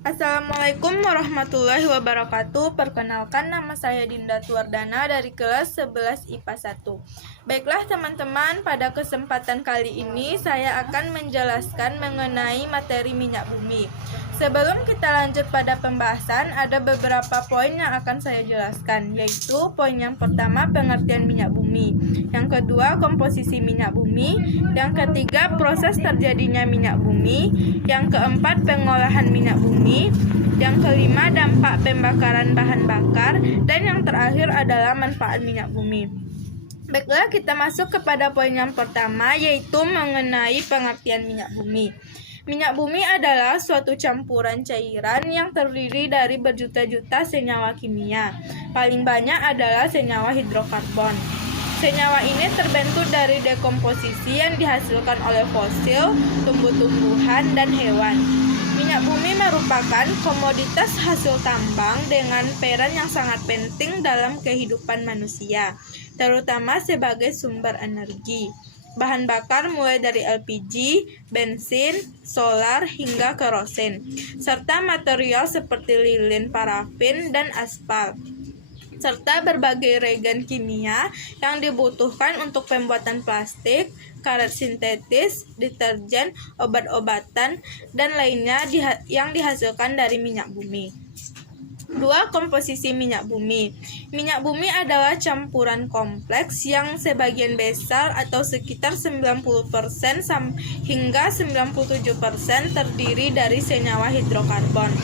Assalamualaikum warahmatullahi wabarakatuh. Perkenalkan, nama saya Dinda Tuardana dari kelas 11 IPA 1. Baiklah teman-teman, pada kesempatan kali ini saya akan menjelaskan mengenai materi minyak bumi. Sebelum kita lanjut pada pembahasan, ada beberapa poin yang akan saya jelaskan, yaitu poin yang pertama, pengertian minyak bumi, yang kedua, komposisi minyak bumi, yang ketiga, proses terjadinya minyak bumi, yang keempat, pengolahan minyak bumi, yang kelima, dampak pembakaran bahan bakar, dan yang terakhir adalah manfaat minyak bumi. Baiklah, kita masuk kepada poin yang pertama, yaitu mengenai pengertian minyak bumi. Minyak bumi adalah suatu campuran cairan yang terdiri dari berjuta-juta senyawa kimia. Paling banyak adalah senyawa hidrokarbon. Senyawa ini terbentuk dari dekomposisi yang dihasilkan oleh fosil, tumbuh-tumbuhan, dan hewan. Minyak bumi merupakan komoditas hasil tambang dengan peran yang sangat penting dalam kehidupan manusia, terutama sebagai sumber energi. Bahan bakar mulai dari LPG, bensin, solar, hingga kerosin, serta material seperti lilin, parafin, dan aspal, serta berbagai reagen kimia yang dibutuhkan untuk pembuatan plastik, karet sintetis, deterjen, obat-obatan, dan lainnya yang dihasilkan dari minyak bumi. 2. Komposisi minyak bumi. Minyak bumi adalah campuran kompleks yang sebagian besar atau sekitar 90% hingga 97% terdiri dari senyawa hidrokarbon.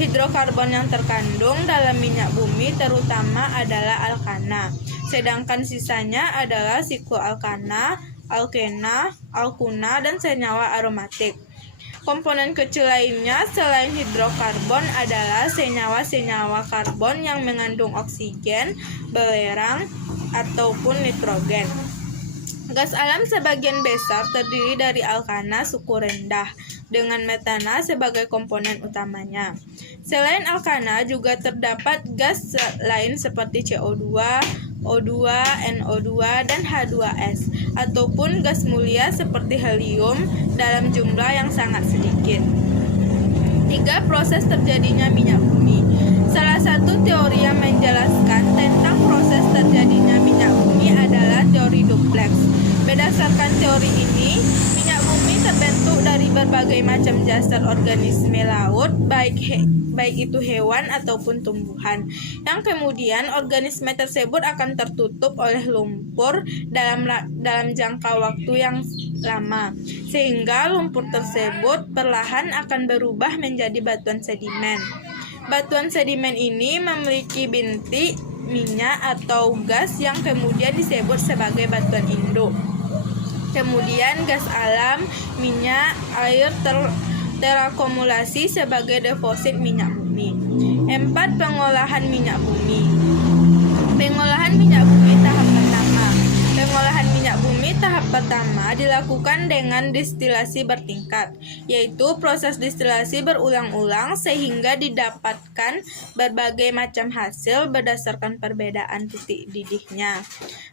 Hidrokarbon yang terkandung dalam minyak bumi terutama adalah alkana, sedangkan sisanya adalah sikloalkana, alkena, alkuna, dan senyawa aromatik. Komponen kecil lainnya selain hidrokarbon adalah senyawa-senyawa karbon yang mengandung oksigen, belerang, ataupun nitrogen. Gas alam sebagian besar terdiri dari alkana suku rendah, dengan metana sebagai komponen utamanya. Selain alkana juga terdapat gas lain seperti CO2, O2, NO2, dan H2S, ataupun gas mulia seperti helium dalam jumlah yang sangat sedikit. 3. Proses terjadinya minyak bumi. Salah satu teori yang menjelaskan tentang proses terjadinya minyak bumi adalah teori duplex. Berdasarkan teori ini, minyak bumi terbentuk dari berbagai macam dasar organisme laut, baik itu hewan ataupun tumbuhan, yang kemudian organisme tersebut akan tertutup oleh lumpur dalam jangka waktu yang lama, sehingga lumpur tersebut perlahan akan berubah menjadi batuan sedimen. Batuan sedimen ini memiliki bintik minyak atau gas yang kemudian disebut sebagai batuan induk. Kemudian gas alam, minyak, air terakumulasi sebagai deposit minyak bumi. 4. Pengolahan minyak bumi. Pengolahan minyak bumi tahap pertama. Pengolahan minyak bumi tahap pertama dilakukan dengan distilasi bertingkat, yaitu proses distilasi berulang-ulang sehingga didapatkan berbagai macam hasil berdasarkan perbedaan titik didihnya.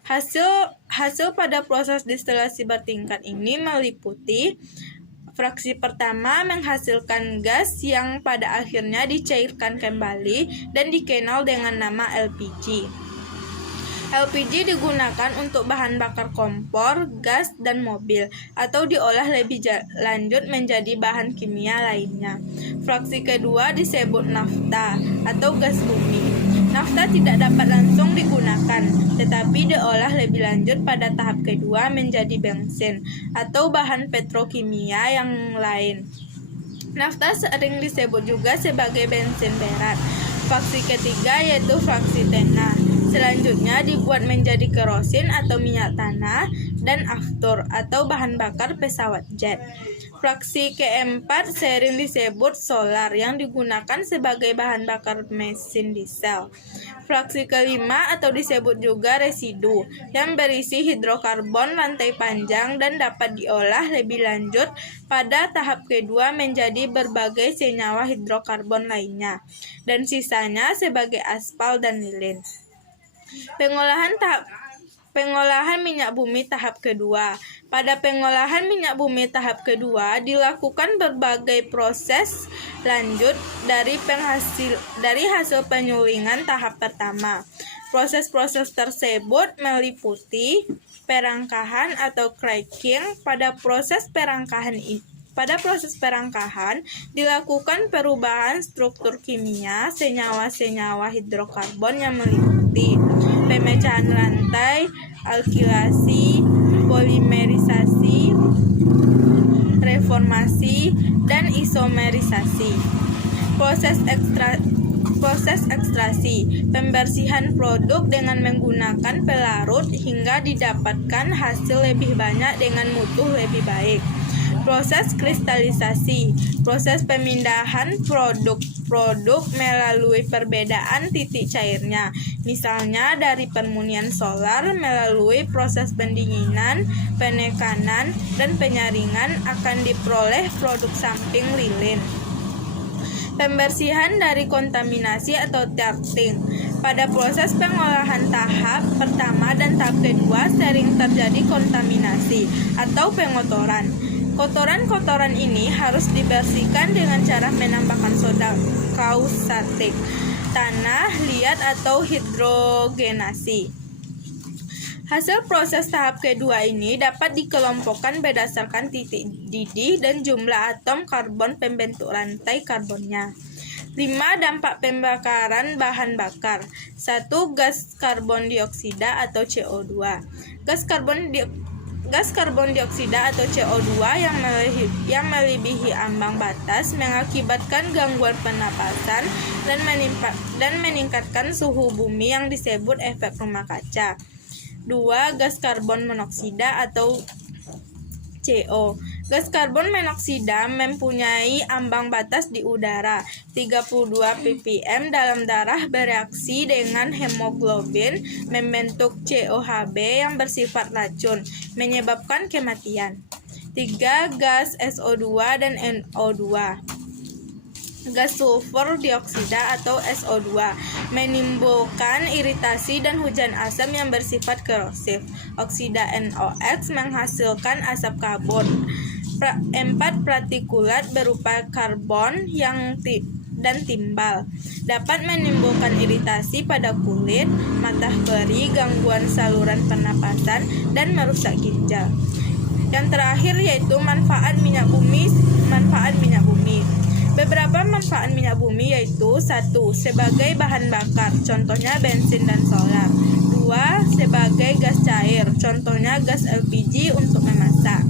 Hasil pada proses distilasi bertingkat ini meliputi fraksi pertama menghasilkan gas yang pada akhirnya dicairkan kembali dan dikenal dengan nama LPG. LPG digunakan untuk bahan bakar kompor, gas, dan mobil, atau diolah lebih lanjut menjadi bahan kimia lainnya. Fraksi kedua disebut nafta atau gas bumi. Nafta tidak dapat langsung digunakan, tetapi diolah lebih lanjut pada tahap kedua menjadi bensin atau bahan petrokimia yang lain. Nafta sering disebut juga sebagai bensin berat. Fraksi ketiga yaitu fraksi tanah. Selanjutnya dibuat menjadi kerosin atau minyak tanah dan aftur atau bahan bakar pesawat jet. Fraksi keempat sering disebut solar yang digunakan sebagai bahan bakar mesin diesel. Fraksi kelima atau disebut juga residu yang berisi hidrokarbon lantai panjang dan dapat diolah lebih lanjut pada tahap kedua menjadi berbagai senyawa hidrokarbon lainnya, dan sisanya sebagai aspal dan lilin. Pengolahan minyak bumi tahap kedua. Pada pengolahan minyak bumi tahap kedua dilakukan berbagai proses lanjut dari hasil penyulingan tahap pertama. Proses-proses tersebut meliputi perangkahan atau cracking. Pada proses perangkahan dilakukan perubahan struktur kimia senyawa-senyawa hidrokarbon yang meliputi pemecahan rantai, alkilasi, polimerisasi, reformasi, dan isomerisasi. Proses ekstrasi, pembersihan produk dengan menggunakan pelarut hingga didapatkan hasil lebih banyak dengan mutu lebih baik. Proses kristalisasi, proses pemindahan produk melalui perbedaan titik cairnya, misalnya dari permunian solar melalui proses pendinginan, penekanan, dan penyaringan akan diperoleh produk samping lilin. Pembersihan dari kontaminasi atau testing. Pada proses pengolahan tahap pertama dan tahap kedua sering terjadi kontaminasi atau pengotoran. Kotoran-kotoran ini harus dibersihkan dengan cara menambahkan soda kausatik, tanah liat atau hidrogenasi. Hasil proses tahap kedua ini dapat dikelompokkan berdasarkan titik didih dan jumlah atom karbon pembentuk rantai karbonnya. 5. Dampak pembakaran bahan bakar. 1. Gas karbon dioksida atau CO2. Gas karbon dioksida atau CO2 yang melebihi ambang batas mengakibatkan gangguan pernapasan dan meningkatkan suhu bumi yang disebut efek rumah kaca. 2. Gas karbon monoksida atau CO. Gas karbon monoksida mempunyai ambang batas di udara 32 ppm dalam darah, bereaksi dengan hemoglobin membentuk COHB yang bersifat racun, menyebabkan kematian. 3. Gas SO2 dan NO2. Gas sulfur dioksida atau SO2 menimbulkan iritasi dan hujan asam yang bersifat korosif. Oksida NOx menghasilkan asap karbon. 4. Partikulat berupa karbon dan timbal dapat menimbulkan iritasi pada kulit, mata perih, gangguan saluran pernapasan, dan merusak ginjal. Yang terakhir yaitu manfaat minyak bumi. Beberapa manfaat minyak bumi yaitu 1. Sebagai bahan bakar, contohnya bensin dan solar. 2. Sebagai gas cair, contohnya gas LPG untuk memasak.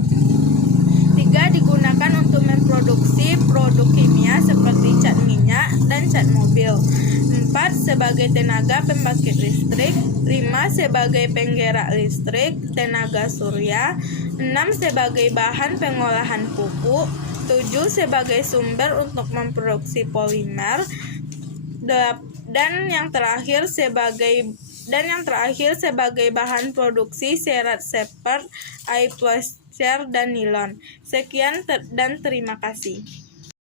3. Digunakan untuk memproduksi produk kimia seperti cat minyak dan cat mobil. 4. Sebagai tenaga pembangkit listrik. 5. Sebagai penggerak listrik, tenaga surya. 6. Sebagai bahan pengolahan pupuk. 7. Sebagai sumber untuk memproduksi polimer. Dan yang terakhir sebagai bahan produksi serat seperti polyester dan nilon. Sekian dan terima kasih.